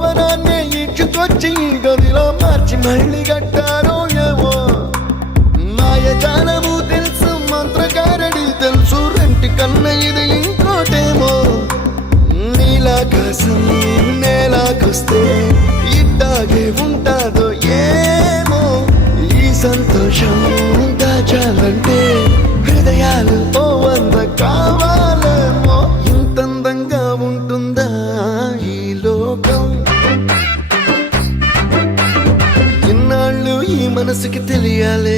భవనాన్ని ఇచ్చుకొచ్చి గదిలో మార్చి మళ్ళీ కట్టారో ఏమో మాయజాలము తెలుసు మంత్రకారడి తెలుసు రెంటి కన్న ఇది ఇంకోటేమో నీలాకాశం నేలాకొస్తే ఇట్టాగే ఉంటాదో ఏమో ఈ సంతోషం దాచాలంటే హృదయాలు ఓ వంద కావాలేమో ఇంతందంగా ఉంటుందా ఈ లోకం ఇన్నాళ్ళు ఈ మనసుకి తెలియాలే